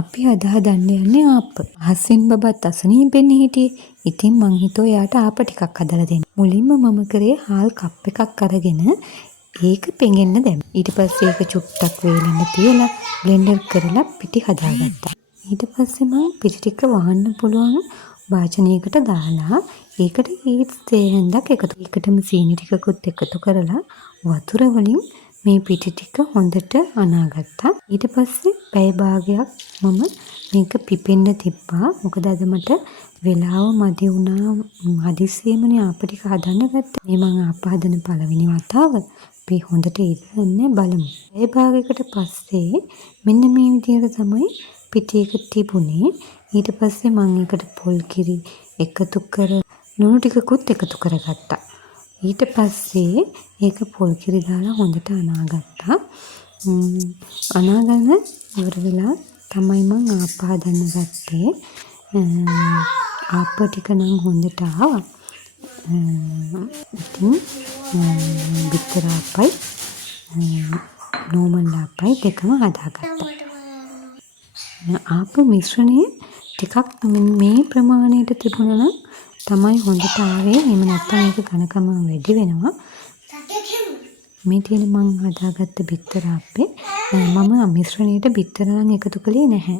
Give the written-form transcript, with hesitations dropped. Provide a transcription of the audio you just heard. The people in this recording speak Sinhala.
අපි අද හදන්න යන්නේ ආප්ප. අහසින් බබත් අසනීපෙන්නේ හිටියේ. ඉතින් මං හිතුවා එයාට ආප්ප ටිකක් හදලා දෙන්න. මුලින්ම මම කරේ හාල් කප් එකක් අරගෙන ඒක පෙඟෙන්න දැම්මා. ඊට පස්සේ ඒක චුට්ටක් වේලෙන්න තියලා බ්ලෙන්ඩර් කරලා පිටි හදාගත්තා. ඊට පස්සේ මං පිටි ටික වහන්න පුළුවන් වාචනයකට දාලා ඒකට ඊට් තේරෙන්දක් එකතු. ඒකටම සීනි ටිකකුත් එකතු කරලා වතුර වලින් මේ පිටි ටික හොඳට අනාගත්තා. ඊට පස්සේ පැය භාගයක් මම මේක පිපෙන්න තිබ්බා. මොකද අද මට වෙලාව මදි වුණා. හදිස්සියෙමනේ ආප්ප ටික හදන්න ගත්තා. මේ මම ආප්ප හදන පළවෙනි වතාව. අපි හොඳට ඉදන්නේ බලමු. පැය භාගයකට පස්සේ මෙන්න මේ විදිහට තමයි පිටි එක තිබුණේ. ඊට පස්සේ මම ඒකට පොල් කිරි එකතු කර ලුණු ටිකකුත් එකතු කරගත්තා. ඊට පස්සේ ඒක පොල් කිරි දාලා හොඳට අනාගත්තා. අනාගෙන ඉවර වෙලා තමයි මම ආප්ප හදන්න ගත්තේ. ආප්ප ටික නම් හොඳට ආවා. ඉතින් බිත්තර ආප්පයි නෝමල් ආප්පයි දෙකම හදාගත්තා. ආප්ප මිශ්‍රණය ටිකක් මේ ප්‍රමාණයට තිබුණා නම් තමයි හොඳට ආවේ. එහෙම නැත්නම් ඒක ඝනකම වැඩි වෙනවා. මේ තියෙන මං හදාගත්ත බිත්තර ආප්පේ මම මිශ්‍රණයට බිත්තර නම් එකතු කළේ නැහැ.